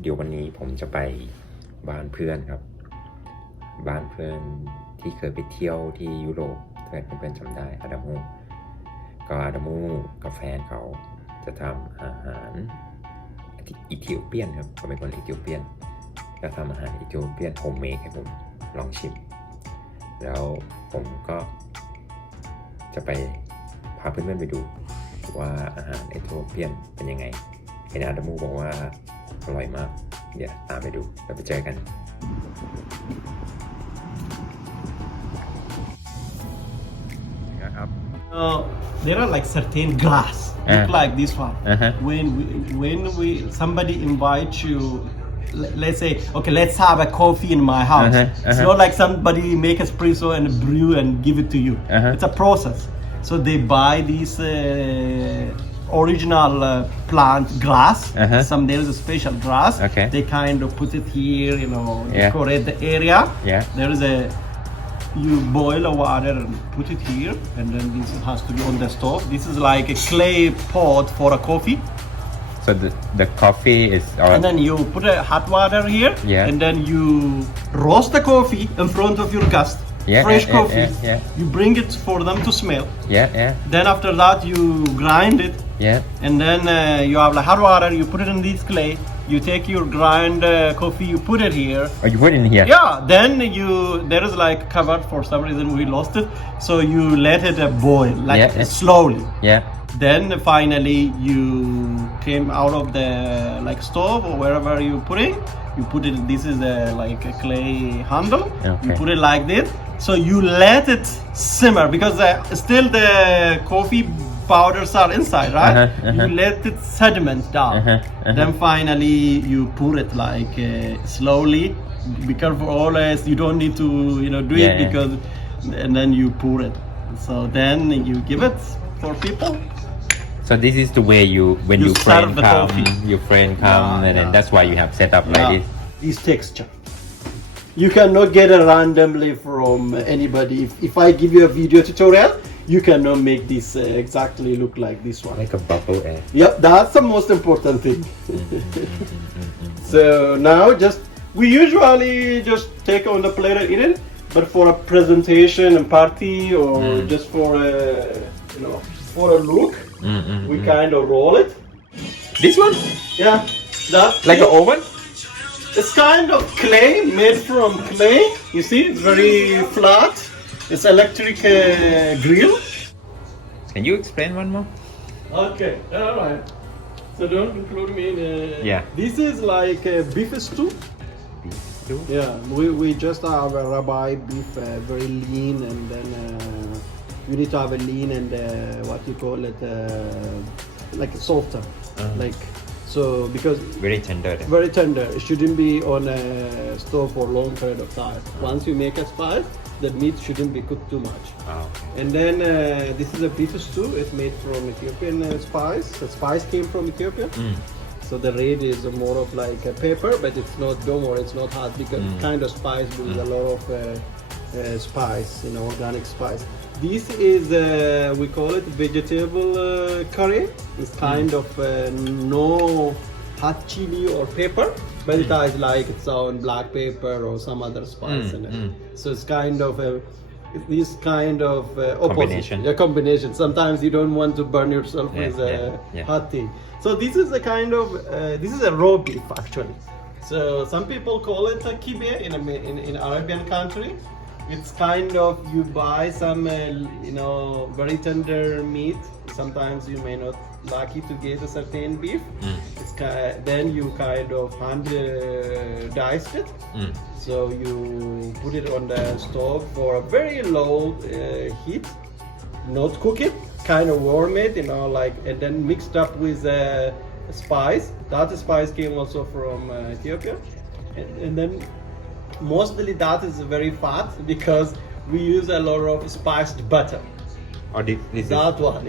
เดี๋ยววันนี้ผมจะไปบ้านเพื่อนครับบ้านเพื่อนที่เคยไปเที่ยวที่ยุโรปถ้าเพื่อนๆจำได้อาดามูกับแฟนเขาจะทำอาหารอิเธิโอเปียนครับเขาเป็นคนเอธิโอเปียนจะทำอาหารอิเธิโอเปียนโฮมเมดให้ผมลองชิมแล้วผมก็จะไปพาเพื่อนๆไปดูว่าอาหารเอธิโอเปียนเป็นยังไงเห็นอาดามูบอกว่าอร่อยมากเดี๋ยวตามไปดูแล้วไปเจอกันนะครับ There are like certain glass look like this one. When we somebody invite you, let's say, okay, let's have a coffee in my house. It's not like somebody make espresso and brew and give it to you. It's a process. So they buy these original plant grass. Some there is a special grass. Okay. They kind of put it here, decorate the area. There is you boil the water and put it here, and then this has to be on the stove. This is like a clay pot for a coffee. So the coffee is And then you put a hot water here, and then you roast the coffee in front of your guest. Fresh coffee. You bring it for them to smell. Then after that you grind it. And then you have like hot water. You put it in this clay. You take your grind coffee. You put it here. Oh, you put it in here. Yeah. Then there is like covered for some reason we lost it. So you let it boil like slowly. Then finally you came out of the like stove or wherever you putting. You put it. This is like a clay handle. You put it like this. So you let it simmer because still the coffee powders are inside, right? You let it sediment down. Then finally you pour it like slowly. Be careful always. You don't need to do it because and then you pour it. So then you give it for people. So this is the way when your friend come, and then that's why you have set up like this. This texture. You cannot get it randomly from anybody. If I give you a video tutorial, you cannot make this exactly look like this one. Like a bubble air. Yeah, that's the most important thing. So now we usually just take on the plate and eat it, but for a presentation and party or just for for a look, we kind of roll it. This one? Yeah, that like an oven? It's kind of clay, made from clay. You see, it's very flat. It's electric grill. Can you explain one more? Okay, all right. So don't include me in. This is like beef stew. Beef stew? Yeah, we just have a ribeye beef, very lean, and then you need to have a lean and what you call it, like softer, like. So because very tender. Very tender. It shouldn't be on a stove for a long period of time. Once you make a spice, the meat shouldn't be cooked too much. And then this is a beef stew. It's made from Ethiopian spice. The spice came from Ethiopia. So the red is more of like a pepper, but it's not. Don't worry, it's not hot because kind of spice with a lot of spice, organic spice. This is we call it vegetable curry. It's kind of no hot chili or pepper, but it has like its own black pepper or some other spice in it. So it's kind of this kind of combination. Combination. Sometimes you don't want to burn yourself with hot thing. So this is a kind of this is a raw beef actually. So some people call it a kibe in Arabian country. It's kind of you buy some very tender meat. Sometimes you may not lucky to get a certain beef. Then you kind of hand diced it. So you put it on the stove for a very low heat. Not cook it, kind of warm it, and then mixed up with spice. That spice came also from Ethiopia, and then. Mostly that is very fat because we use a lot of spiced butter. Or this that one,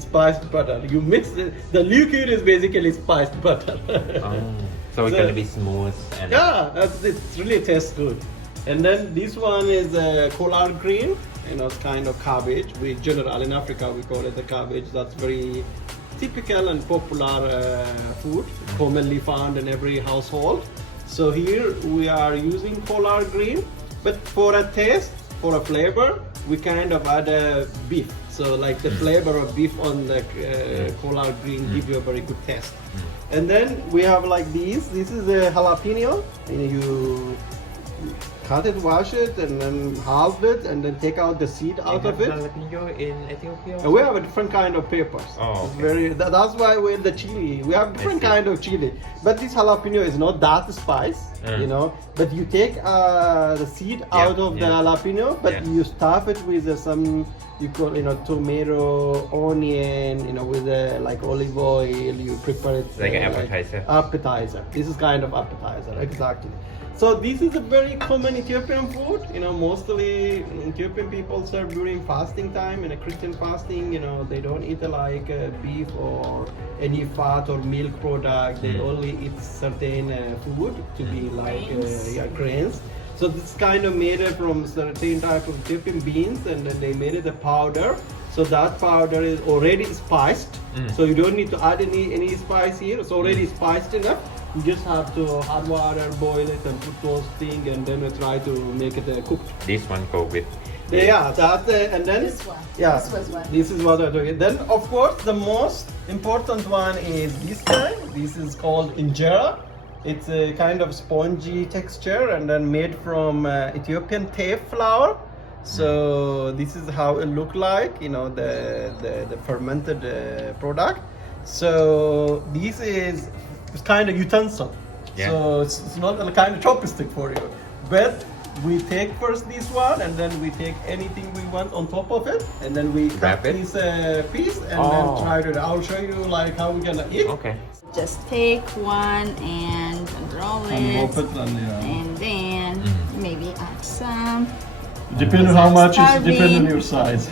spiced butter. You mix the liquid is basically spiced butter. So it's gonna be smooth and it really tastes good. And then this one is collard green. It's kind of cabbage. We generally in Africa we call it the cabbage. That's very typical and popular food, commonly found in every household. So here we are using collard green, but for a taste, for a flavor, we kind of add a beef. So like the flavor of beef on the collard green give you a very good taste. And then we have like these. This is a jalapeno. And you cut it, wash it, and then halve it, and then take out the seed out of it. Jalapeno in Ethiopia? And we have a different kind of peppers. Oh, It's okay. very. That's why we're the chili. We have different see. kind of chili. But this jalapeno is not that spice, you know. But you take the seed out of the jalapeno, but you stuff it with some. You call tomato, onion, with like olive oil. You prepare it Like an appetizer. Appetizer. This is kind of appetizer, exactly. So this is a very common Ethiopian food. Mostly Ethiopian people serve during fasting time, in a Christian fasting. They don't eat like beef or any fat or milk product. They only eat certain food to be like grains. So this is kind of made from certain type of Ethiopian beans, and then they made it a powder. So that powder is already spiced. So you don't need to add any spice here. It's already spiced enough. You just have to hot water, boil it, and put those things, and then try to make it cooked. This one go with. Yeah, that and then This one. Yeah, This was one. This is what I'm doing. Then of course the most important one is this kind. This is called injera. It's a kind of spongy texture, and then made from Ethiopian teff flour. So this is how it look like, the fermented product. So this is kind of utensil. Yeah. So it's not a kind of chopstick for you. But we take first this one, and then we take anything we want on top of it, and then we Wrap cut it? this piece, and then try to. I'll show you like how we're gonna eat. Okay. Just take one and roll And it, mop it and, and then maybe add some. Depending on how much is depending on your size.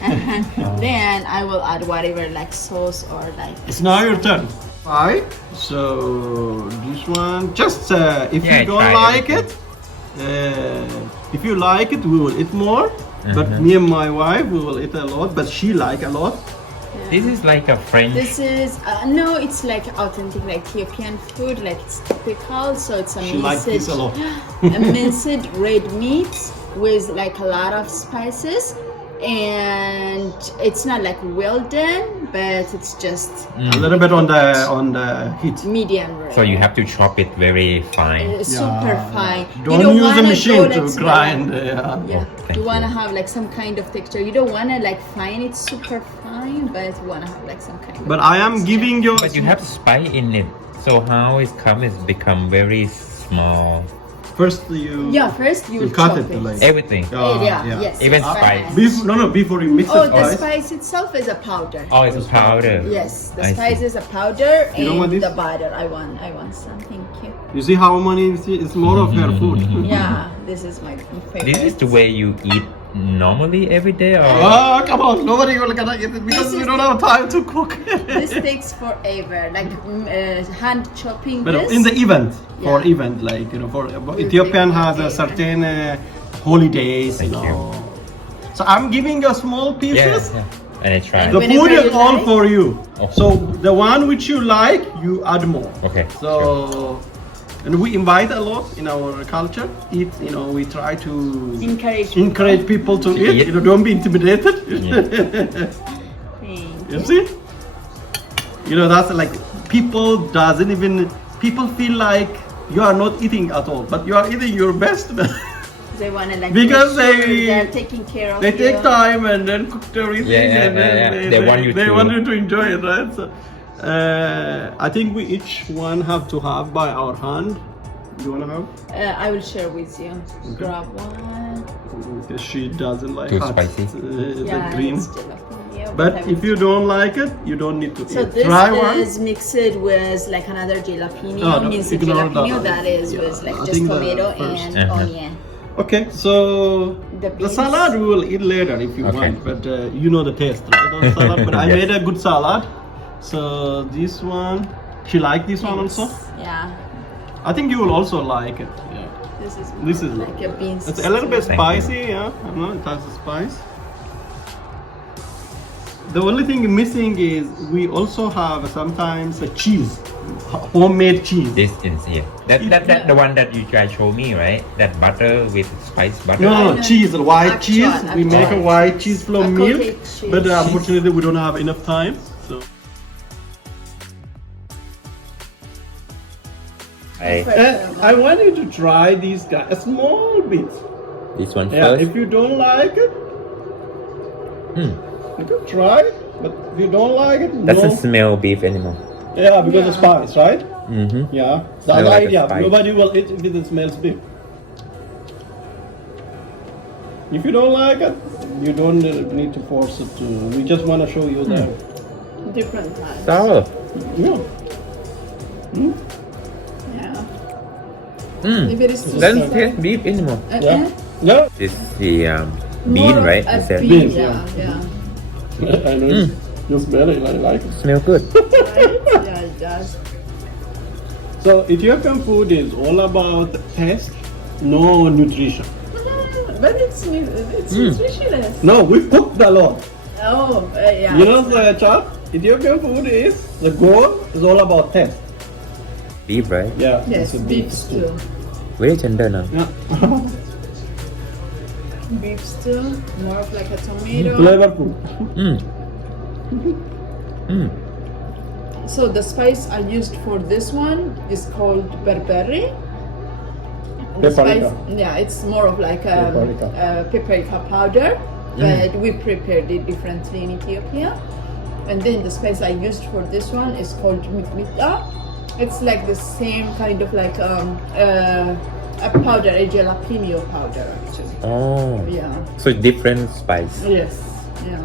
Then I will add whatever like sauce or like. It's now your turn. Right. So this one, just if Yeah, you don't try like it, if you like it, we will eat more. But me and my wife, we will eat a lot. But she like a lot. This is like a French. This is no, it's like authentic like Ethiopian food, like it's typical. So it's a She likes this a lot. a minced red meat with like a lot of spices, and it's not like well done, but it's just A little bit on the heat. medium rare. So you have to chop it very fine. Super fine. Don't you use a wanna machine go, to like, grind. Yeah, thank you want to you. have like some kind of texture. You don't want to like find it super fine, but you want to have like some kind of. But I am giving you. But you have spice in it. So how it come is become very small. First you. Yeah, first you cut chop it, like- Everything. Yes. Even it's spice. fine. Before you mix Oh, the the spice. spice itself is a powder. Oh, it's a powder. Yes, the I spice see. is a powder, You don't want and this? the butter. I want some. Thank you. You see how many is more of her food. Yeah, this is my favorite. This is the way you eat normally every day, or Oh, come on. Nobody will gonna eat it because we don't have time to cook. This takes forever, like hand chopping But this. in the event, for Yeah. event, like, for Ethiopian has a certain holidays, Thank you. So I'm giving you small pieces. yeah. And I try. The Whenever food is you all like. for you. Okay. So the one which you like, you add more. Okay. So, and we invite a lot in our culture. Eat, we try to encourage people to To eat. eat. Don't be intimidated. Thank You see? That's like people feel like you are not eating at all, but you are eating your best. They want to like Because make sure they- they're taking care of They you. take time and then cook everything, Yeah, and then yeah. They want you they to- want you to enjoy it, right? So, I think we each one have to have by our hand. You wanna have? I will share with you. Grab one. Because she doesn't like Too hot, spicy. the green. it's jalapeno, But I if will- you don't like it, you don't need to So eat. this Try one. is mixed with like another jalapeno, No, no, minced ignore jalapeno that. that is Yeah, with like I just think the tomato first. and Uh-huh. onion. Okay, so The the beans. salad we will eat later if you Okay. want, but you know the taste, right? Of salad, but I Yes. made a good salad. So this one, she liked this one also. Yeah, I think you will also like it. Yeah, this is is like a beans. it's a little bit Thank you. spicy. Yeah, I know it has a spice. the only thing missing is we also have sometimes a cheese, homemade cheese. This is here. That the one that you guys show me, right? That butter with spice butter. No, cheese, white Actual, cheese. We make a actual. white cheese from A milk, cottage cheese. but unfortunately we don't have enough time. So and I want you to try these guys, a small bit. This one Yeah, first. if you don't like it, you can try it. But if you don't like it, Doesn't no. smell beef anymore. Yeah, because of Yeah. spice, right? Mm-hmm. Yeah, Smell that's the like a idea. spice. Nobody will eat if it smells beef. If you don't like it, you don't need to force it to. We just want to show you that. Different types. Sour. Yeah. Yeah. If it is too Doesn't sweet, taste beef anymore. Yeah. Yeah. This is the more bean, of right? a You said bean, Bean, yeah, yeah. I know. You smell it. I like it. smell good. Right? Yeah, it does. So Ethiopian food is all about taste, no nutrition. But it's nutritious. No, we cooked a lot. Oh, yeah. You know, the chop. Ethiopian food is the goal is all about taste. Beef, right? Yeah. Yes, it's a beef stew. Very tender now. Yeah. Beef stew, more of like a tomato. Flavorful. So the spice I used for this one is called berbere. The Paprika. yeah, it's more of like Paprika. paprika powder, but we prepared it differently in Ethiopia. And then the spice I used for this one is called mitmita. It's like the same kind of like a powder, a jalapeno powder actually. Oh. Yeah. So different spice. Yes. Yeah.